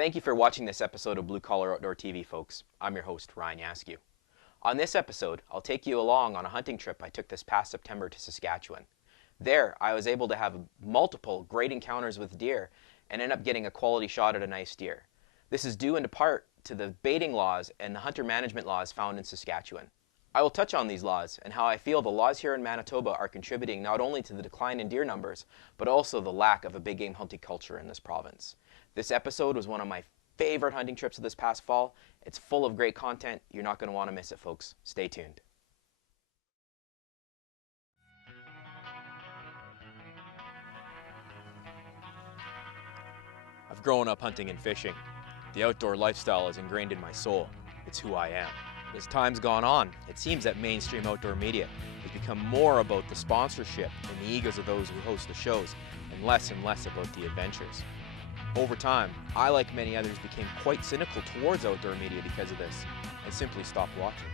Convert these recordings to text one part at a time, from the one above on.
Thank you for watching this episode of Blue Collar Outdoor TV, folks. I'm your host, Ryan Yaskiw. On this episode, I'll take you along on a hunting trip I took this past September to Saskatchewan. There, I was able to have multiple great encounters with deer and end up getting a quality shot at a nice deer. This is due in part to the baiting laws and the hunter management laws found in Saskatchewan. I will touch on these laws and how I feel the laws here in Manitoba are contributing not only to the decline in deer numbers, but also the lack of a big game hunting culture in this province. This episode was one of my favorite hunting trips of this past fall. It's full of great content. You're not going to want to miss it, folks. Stay tuned. I've grown up hunting and fishing. The outdoor lifestyle is ingrained in my soul. It's who I am. As time's gone on, it seems that mainstream outdoor media has become more about the sponsorship and the egos of those who host the shows, and less about the adventures. Over time, I, like many others, became quite cynical towards outdoor media because of this, and simply stopped watching.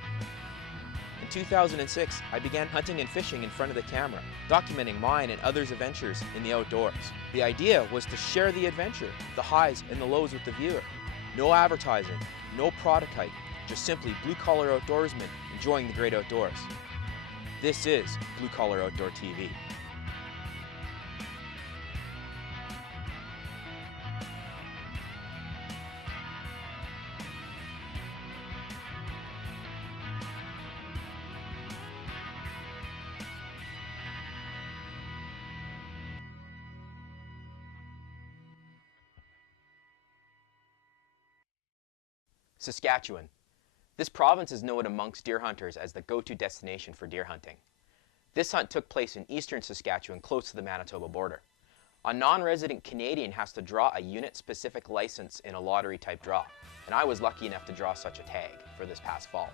In 2006, I began hunting and fishing in front of the camera, documenting mine and others' adventures in the outdoors. The idea was to share the adventure, the highs and the lows with the viewer. No advertising, no product hype, just simply blue-collar outdoorsmen enjoying the great outdoors. This is Blue Collar Outdoor TV. Saskatchewan. This province is known amongst deer hunters as the go-to destination for deer hunting. This hunt took place in eastern Saskatchewan, close to the Manitoba border. A non-resident Canadian has to draw a unit-specific license in a lottery-type draw, and I was lucky enough to draw such a tag for this past fall.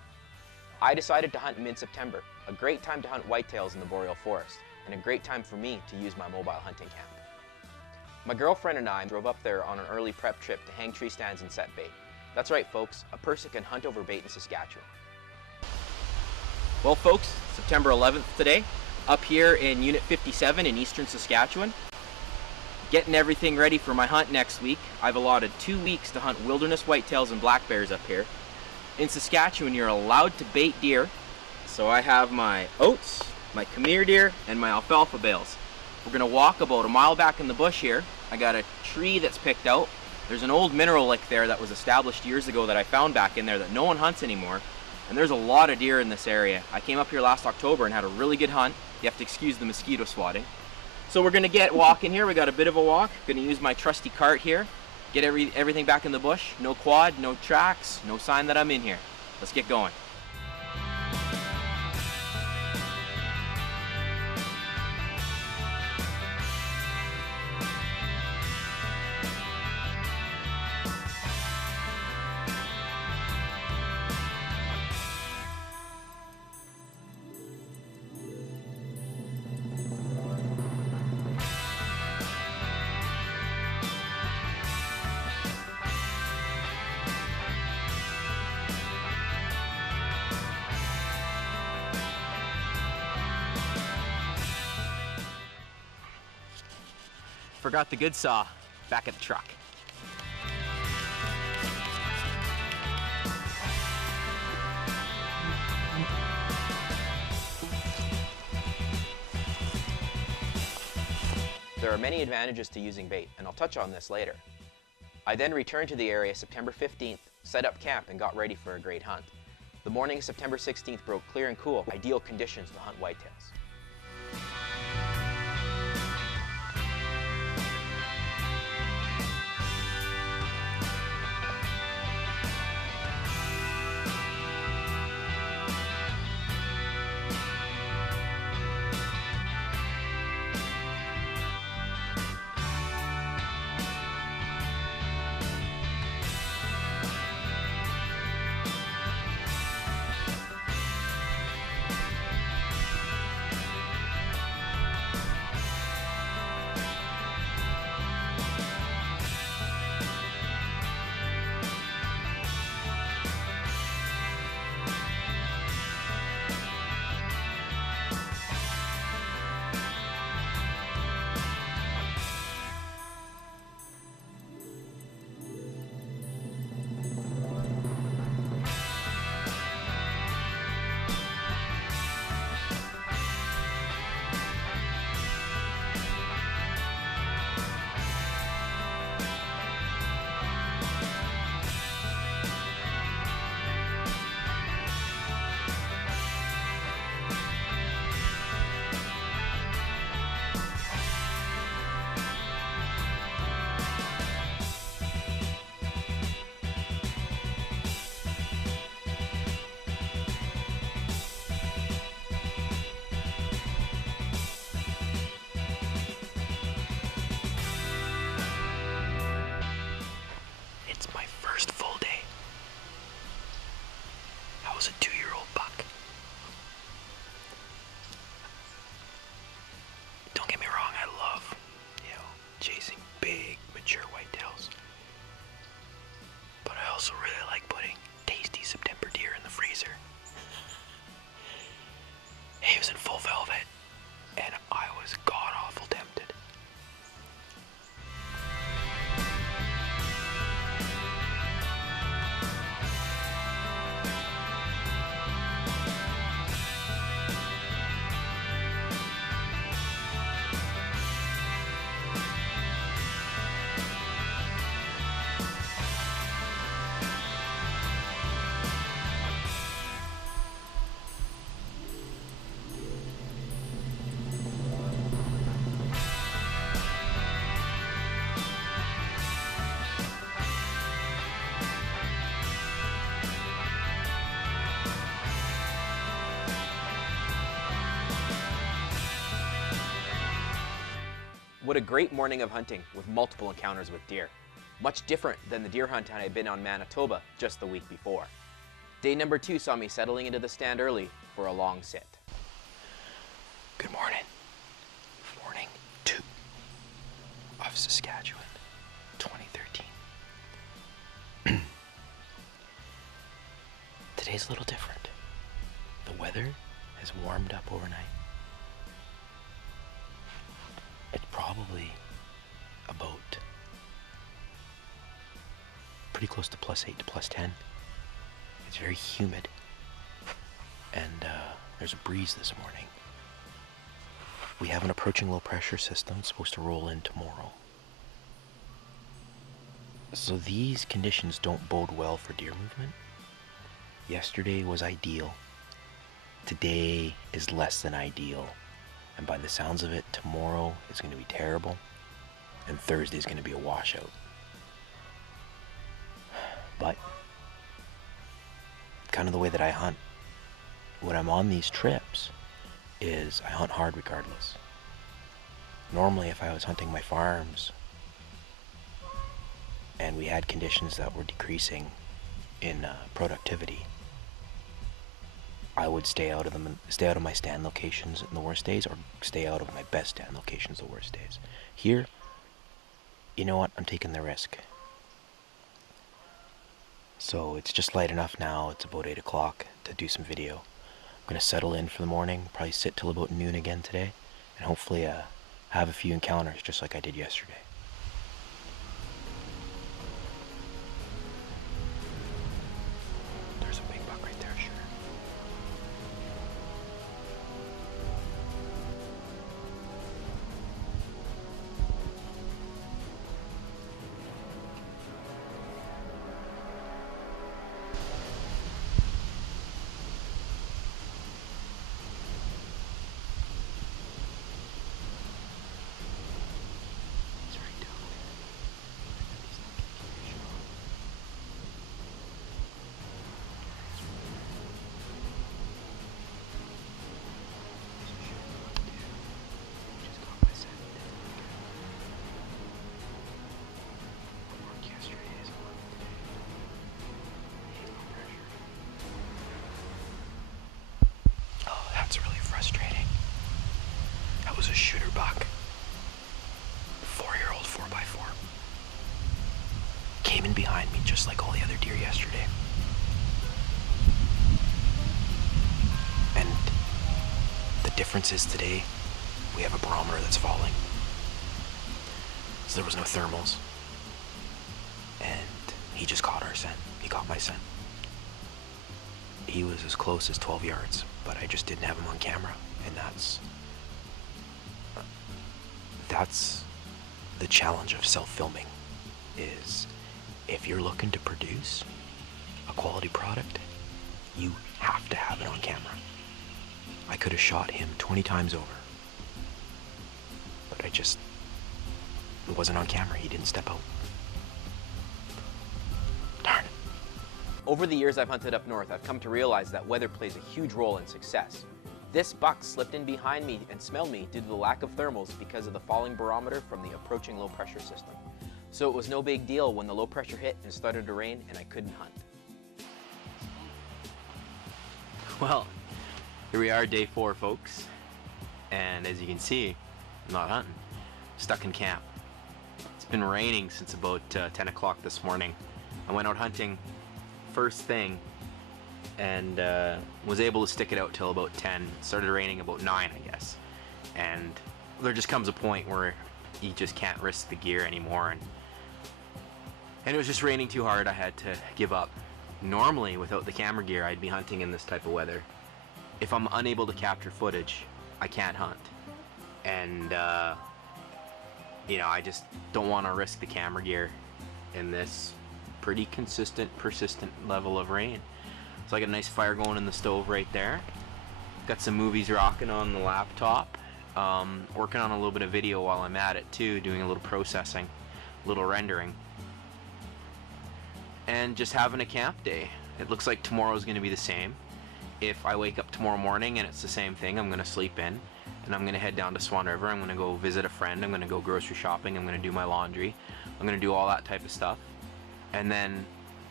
I decided to hunt mid-September, a great time to hunt whitetails in the boreal forest, and a great time for me to use my mobile hunting camp. My girlfriend and I drove up there on an early prep trip to hang tree stands and set bait. That's right, folks, a person can hunt over bait in Saskatchewan. Well, folks, September 11th today, up here in Unit 57 in eastern Saskatchewan. Getting everything ready for my hunt next week. I've allotted 2 weeks to hunt wilderness whitetails and black bears up here. In Saskatchewan, you're allowed to bait deer. So I have my oats, my come here deer, and my alfalfa bales. We're gonna walk about a mile back in the bush here. I got a tree that's picked out. There's an old mineral lick there that was established years ago that I found back in there that no one hunts anymore. And there's a lot of deer in this area. I came up here last October and had a really good hunt. You have to excuse the mosquito swatting. So we're gonna get walking here. We got a bit of a walk. Gonna use my trusty cart here. Get everything back in the bush. No quad, no tracks, no sign that I'm in here. Let's get going. Forgot the good saw back at the truck. There are many advantages to using bait, and I'll touch on this later. I then returned to the area September 15th, set up camp, and got ready for a great hunt. The morning of September 16th broke clear and cool, ideal conditions to hunt whitetails. was a 2-year-old buck. Don't get me wrong, I love, chasing big, mature whitetails. But I also really like putting tasty September deer in the freezer. He was in full velvet, and I was god-awful tempted. What a great morning of hunting with multiple encounters with deer. Much different than the deer hunt I had been on Manitoba just the week before. Day number 2 saw me settling into the stand early for a long sit. Good morning. Morning 2 of Saskatchewan, 2013. Today's a little different. The weather has warmed up overnight. It's probably about pretty close to +8 to +10. It's very humid, and there's a breeze this morning. We have an approaching low pressure system supposed to roll in tomorrow. So these conditions don't bode well for deer movement. Yesterday was ideal. Today is less than ideal. And by the sounds of it, tomorrow is going to be terrible, and Thursday is going to be a washout. But kind of the way that I hunt when I'm on these trips is I hunt hard regardless. Normally, if I was hunting my farms and we had conditions that were decreasing in productivity, I would stay out of my stand locations in the worst days, or stay out of my best stand locations the worst days. Here, you know what? I'm taking the risk. So it's just light enough now. It's about 8 o'clock to do some video. I'm gonna settle in for the morning, probably sit till about noon again today, and hopefully have a few encounters just like I did yesterday. There's a big buck right there, sure. Was a shooter buck. 4-year-old 4x4. Came in behind me just like all the other deer yesterday. And the difference is today we have a barometer that's falling. So there was no thermals. And he just caught our scent. He caught my scent. He was as close as 12 yards, but I just didn't have him on camera. And that's the challenge of self-filming, is if you're looking to produce a quality product, you have to have it on camera. I could have shot him 20 times over, but it wasn't on camera. He didn't step out. Darn it. Over the years I've hunted up north, I've come to realize that weather plays a huge role in success. This buck slipped in behind me and smelled me due to the lack of thermals because of the falling barometer from the approaching low pressure system. So it was no big deal when the low pressure hit and started to rain and I couldn't hunt. Well, here we are, day 4, folks. And as you can see, I'm not hunting. Stuck in camp. It's been raining since about 10 o'clock this morning. I went out hunting first thing and was able to stick it out till about 10. It started raining about 9, I guess. And there just comes a point where you just can't risk the gear anymore. And it was just raining too hard. I had to give up. Normally, without the camera gear, I'd be hunting in this type of weather. If I'm unable to capture footage, I can't hunt. And you know, I just don't want to risk the camera gear in this pretty consistent, persistent level of rain. So I got a nice fire going in the stove right there. Got some movies rocking on the laptop. Working on a little bit of video while I'm at it too, doing a little processing, a little rendering. And just having a camp day. It looks like tomorrow's going to be the same. If I wake up tomorrow morning and it's the same thing, I'm going to sleep in. And I'm going to head down to Swan River. I'm going to go visit a friend. I'm going to go grocery shopping. I'm going to do my laundry. I'm going to do all that type of stuff. And then,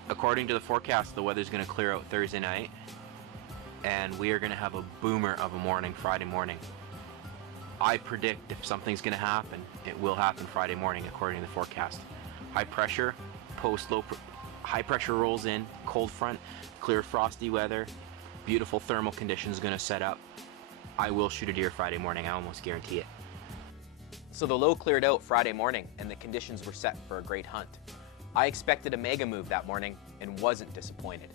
according to the forecast, the weather's going to clear out Thursday night. And we are going to have a boomer of a morning Friday morning. I predict if something's going to happen, it will happen Friday morning according to the forecast. High pressure, high pressure rolls in, cold front, clear frosty weather, beautiful thermal conditions going to set up. I will shoot a deer Friday morning, I almost guarantee it. So the low cleared out Friday morning and the conditions were set for a great hunt. I expected a mega move that morning and wasn't disappointed.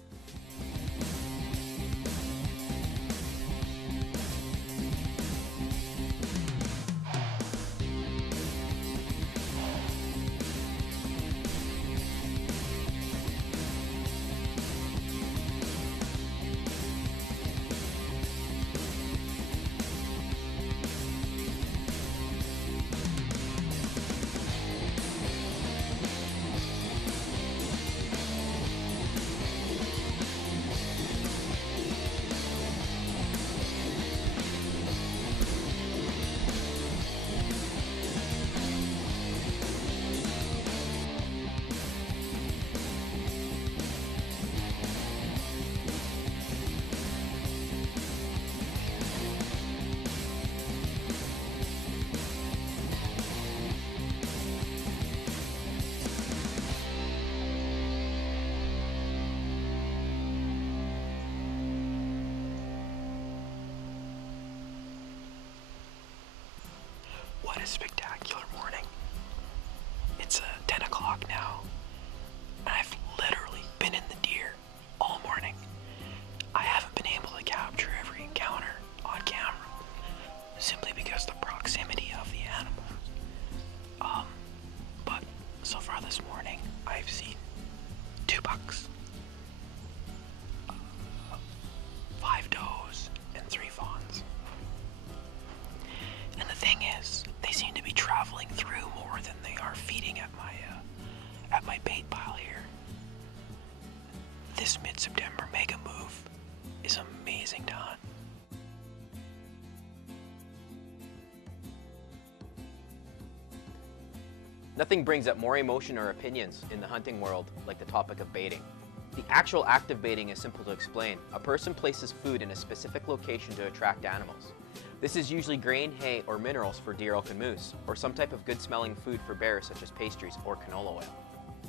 What a spectacular morning. It's 10 o'clock now, and I've literally been in the deer all morning. I haven't been able to capture every encounter on camera, simply because of the proximity of the animal. But so far this morning, I've seen 2 bucks, 5 does, and 3 fawns. And the thing is, they seem to be traveling through more than they are feeding at my bait pile here. This mid-September mega move is amazing to hunt. Nothing brings up more emotion or opinions in the hunting world like the topic of baiting. The actual act of baiting is simple to explain. A person places food in a specific location to attract animals. This is usually grain, hay, or minerals for deer, elk, and moose, or some type of good-smelling food for bears such as pastries or canola oil.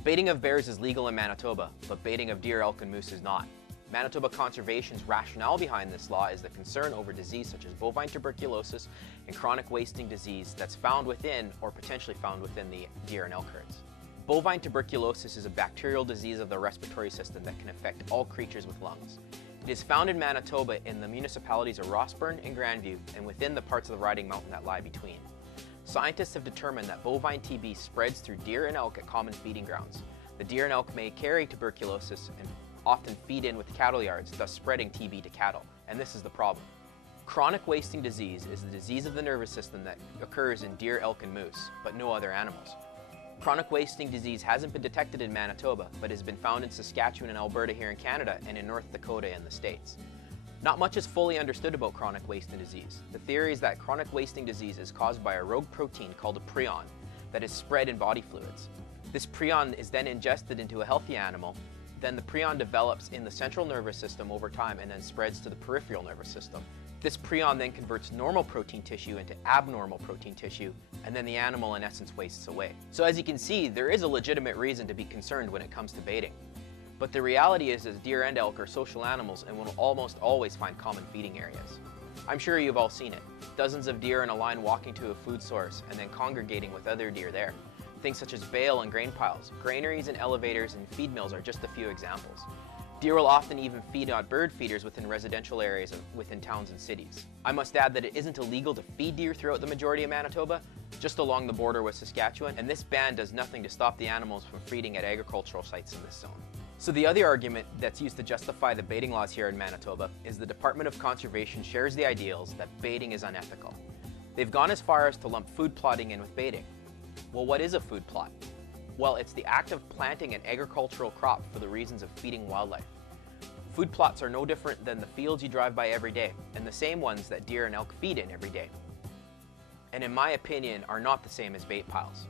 Baiting of bears is legal in Manitoba, but baiting of deer, elk, and moose is not. Manitoba Conservation's rationale behind this law is the concern over disease such as bovine tuberculosis and chronic wasting disease that's found within or potentially found within the deer and elk herds. Bovine tuberculosis is a bacterial disease of the respiratory system that can affect all creatures with lungs. It is found in Manitoba in the municipalities of Rossburn and Grandview and within the parts of the Riding Mountain that lie between. Scientists have determined that bovine TB spreads through deer and elk at common feeding grounds. The deer and elk may carry tuberculosis and often feed in with cattle yards, thus spreading TB to cattle, and this is the problem. Chronic wasting disease is the disease of the nervous system that occurs in deer, elk, and moose, but no other animals. Chronic wasting disease hasn't been detected in Manitoba, but has been found in Saskatchewan and Alberta here in Canada and in North Dakota in the States. Not much is fully understood about chronic wasting disease. The theory is that chronic wasting disease is caused by a rogue protein called a prion that is spread in body fluids. This prion is then ingested into a healthy animal, Then the prion develops in the central nervous system over time and then spreads to the peripheral nervous system. This prion then converts normal protein tissue into abnormal protein tissue, and then the animal in essence wastes away. So as you can see, there is a legitimate reason to be concerned when it comes to baiting. But the reality is deer and elk are social animals and will almost always find common feeding areas. I'm sure you've all seen it. Dozens of deer in a line walking to a food source and then congregating with other deer there. Things such as bale and grain piles, granaries and elevators and feed mills are just a few examples. Deer will often even feed on bird feeders within residential areas within towns and cities. I must add that it isn't illegal to feed deer throughout the majority of Manitoba, just along the border with Saskatchewan, and this ban does nothing to stop the animals from feeding at agricultural sites in this zone. So the other argument that's used to justify the baiting laws here in Manitoba is the Department of Conservation shares the ideals that baiting is unethical. They've gone as far as to lump food plotting in with baiting. Well, what is a food plot? Well, it's the act of planting an agricultural crop for the reasons of feeding wildlife. Food plots are no different than the fields you drive by every day, and the same ones that deer and elk feed in every day. And in my opinion, are not the same as bait piles.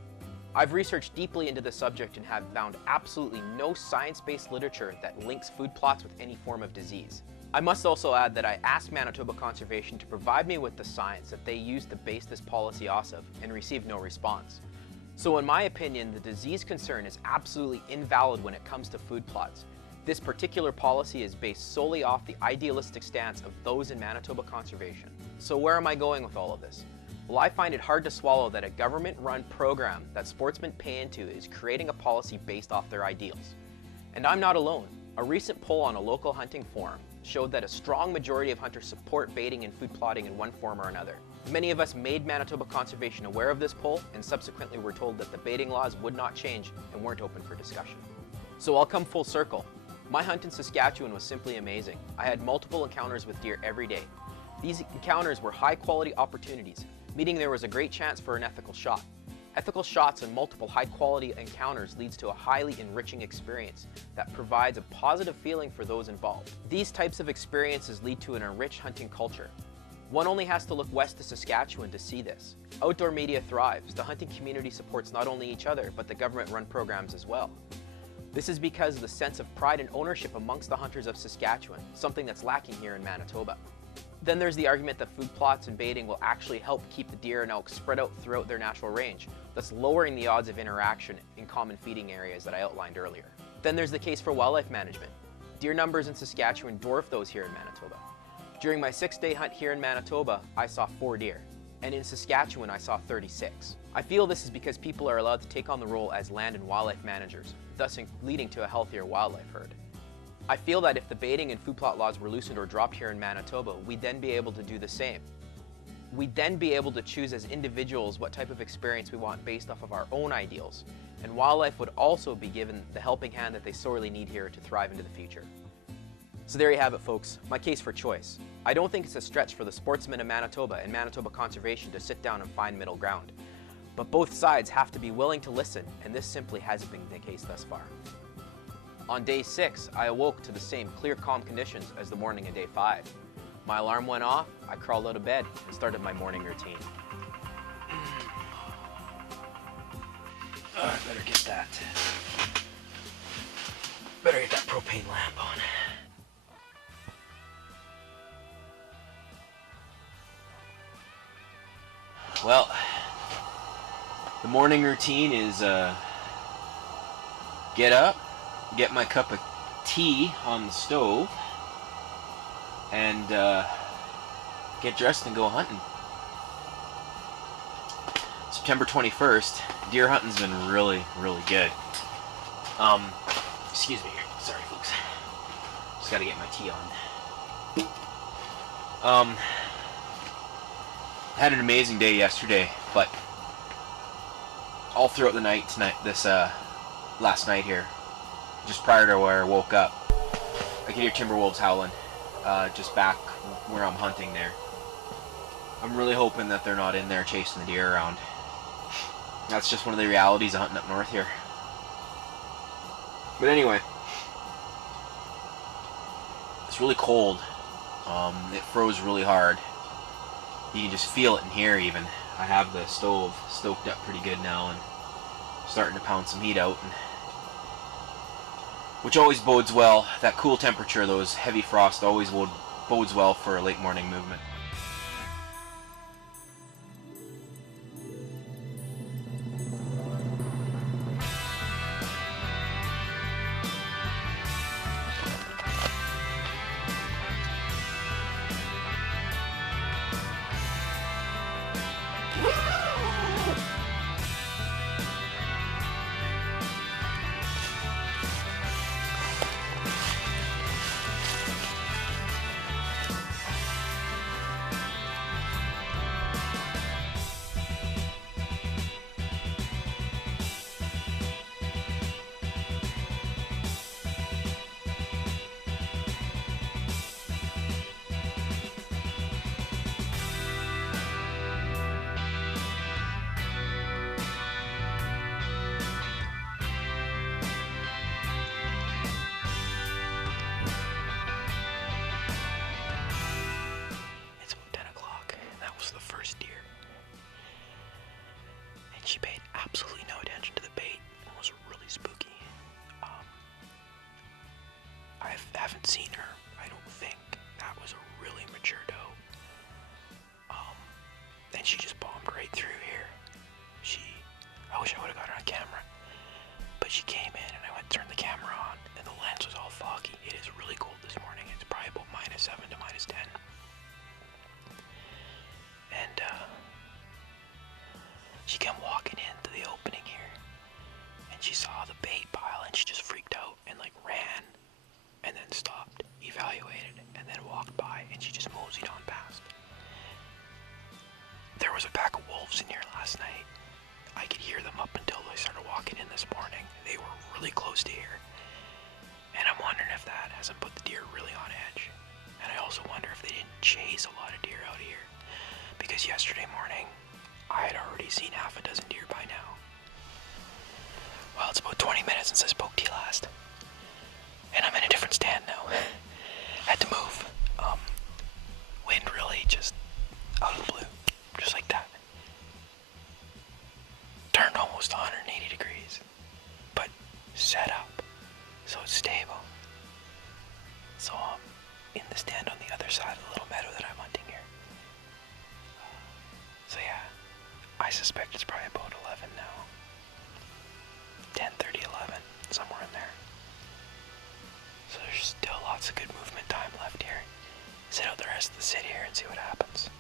I've researched deeply into the subject and have found absolutely no science-based literature that links food plots with any form of disease. I must also add that I asked Manitoba Conservation to provide me with the science that they used to base this policy off of and received no response. So in my opinion, the disease concern is absolutely invalid when it comes to food plots. This particular policy is based solely off the idealistic stance of those in Manitoba Conservation. So where am I going with all of this? Well, I find it hard to swallow that a government-run program that sportsmen pay into is creating a policy based off their ideals. And I'm not alone. A recent poll on a local hunting forum showed that a strong majority of hunters support baiting and food plotting in one form or another. Many of us made Manitoba Conservation aware of this poll and subsequently were told that the baiting laws would not change and weren't open for discussion. So I'll come full circle. My hunt in Saskatchewan was simply amazing. I had multiple encounters with deer every day. These encounters were high-quality opportunities, meaning there was a great chance for an ethical shot. Ethical shots and multiple high-quality encounters leads to a highly enriching experience that provides a positive feeling for those involved. These types of experiences lead to an enriched hunting culture. One only has to look west to Saskatchewan to see this. Outdoor media thrives. The hunting community supports not only each other, but the government-run programs as well. This is because of the sense of pride and ownership amongst the hunters of Saskatchewan, something that's lacking here in Manitoba. Then there's the argument that food plots and baiting will actually help keep the deer and elk spread out throughout their natural range, thus lowering the odds of interaction in common feeding areas that I outlined earlier. Then there's the case for wildlife management. Deer numbers in Saskatchewan dwarf those here in Manitoba. During my 6-day hunt here in Manitoba, I saw 4 deer, and in Saskatchewan I saw 36. I feel this is because people are allowed to take on the role as land and wildlife managers, thus leading to a healthier wildlife herd. I feel that if the baiting and food plot laws were loosened or dropped here in Manitoba, we'd then be able to do the same. We'd then be able to choose as individuals what type of experience we want based off of our own ideals, and wildlife would also be given the helping hand that they sorely need here to thrive into the future. So there you have it, folks, my case for choice. I don't think it's a stretch for the sportsmen of Manitoba and Manitoba Conservation to sit down and find middle ground. But both sides have to be willing to listen, and this simply hasn't been the case thus far. On day 6, I awoke to the same clear, calm conditions as the morning of day 5. My alarm went off, I crawled out of bed and started my morning routine. I better get that. Better get that propane lamp on. Well, the morning routine is get up, get my cup of tea on the stove, and get dressed and go hunting. September 21st, deer hunting's been really, really good. Excuse me, sorry folks. Just gotta get my tea on. Had an amazing day yesterday, but all throughout the night tonight, last night here, just prior to where I woke up, I could hear timber wolves howling, just back where I'm hunting there. I'm really hoping that they're not in there chasing the deer around. That's just one of the realities of hunting up north here. But anyway, it's really cold. It froze really hard. You can just feel it in here even. I have the stove stoked up pretty good now and starting to pound some heat out. And which always bodes well. That cool temperature, those heavy frost, always bodes well for a late morning movement. She paid absolutely no attention to the bait and was really spooky. I haven't seen her, I don't think. That was a really mature doe. And she just bombed right through here. I wish I would have got her on camera. But she came in and I went and turned the camera on and the lens was all foggy. It is really cold this morning. It's probably about -7 to -10. And she came walking into the opening here, and she saw the bait pile, and she just freaked out and like ran, and then stopped, evaluated, and then walked by, and she just moseyed on past. There was a pack of wolves in here last night. I could hear them up until they started walking in this morning. They were really close to here, and I'm wondering if that hasn't put the deer really on edge. And I also wonder if they didn't chase a lot of deer out here, because yesterday morning I had already seen half a dozen deer by now. Well, it's about 20 minutes since I spoke to you last. And I'm in a different stand now. Had to move. Wind really just out of the blue. Just like that. Turned almost 180 degrees. But set up. So it's stable. So I'm in the stand on the other side of the little meadow that I'm hunting here. So yeah. I suspect it's probably about 11 now. 10:30, 11, somewhere in there. So there's still lots of good movement time left here. Sit out the rest of the sit here and see what happens.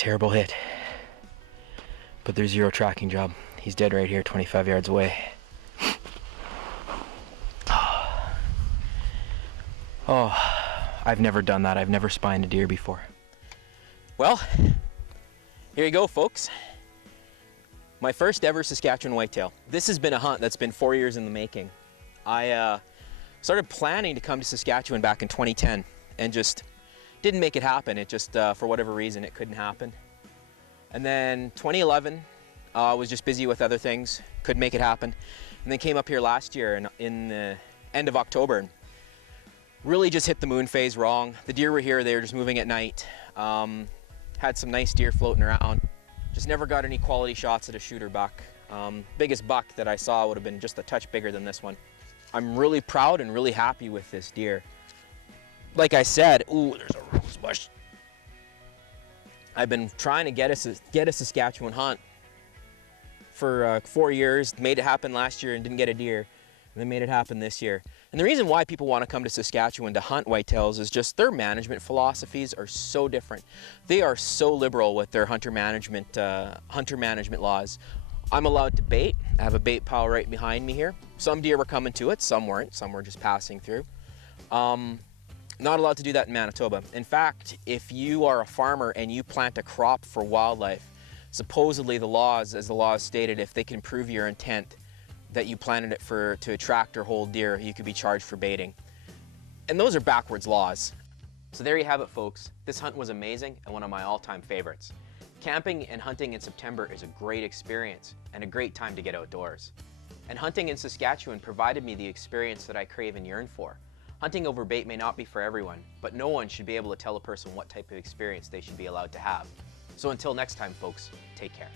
terrible hit. But there's zero tracking job. He's dead right here, 25 yards away. Oh, I've never done that. I've never spined a deer before. Well, here you go, folks. My first ever Saskatchewan whitetail. This has been a hunt that's been 4 years in the making. I started planning to come to Saskatchewan back in 2010 and just didn't make it happen. It just, for whatever reason, it couldn't happen. And then 2011, was just busy with other things, couldn't make it happen. And then came up here last year in the end of October and really just hit the moon phase wrong. The deer were here, they were just moving at night. Had some nice deer floating around. Just never got any quality shots at a shooter buck. Biggest buck that I saw would have been just a touch bigger than this one. I'm really proud and really happy with this deer. Like I said, ooh, there's a rose bush. I've been trying to get a Saskatchewan hunt for 4 years. Made it happen last year and didn't get a deer. And then made it happen this year. And the reason why people want to come to Saskatchewan to hunt whitetails is just their management philosophies are so different. They are so liberal with their hunter management laws. I'm allowed to bait. I have a bait pile right behind me here. Some deer were coming to it, some weren't. Some were just passing through. Not allowed to do that in Manitoba. In fact, if you are a farmer and you plant a crop for wildlife, supposedly the laws, as the laws stated, if they can prove your intent that you planted it to attract or hold deer, you could be charged for baiting. And those are backwards laws. So there you have it, folks. This hunt was amazing and one of my all-time favorites. Camping and hunting in September is a great experience and a great time to get outdoors. And hunting in Saskatchewan provided me the experience that I crave and yearn for. Hunting over bait may not be for everyone, but no one should be able to tell a person what type of experience they should be allowed to have. So until next time, folks, take care.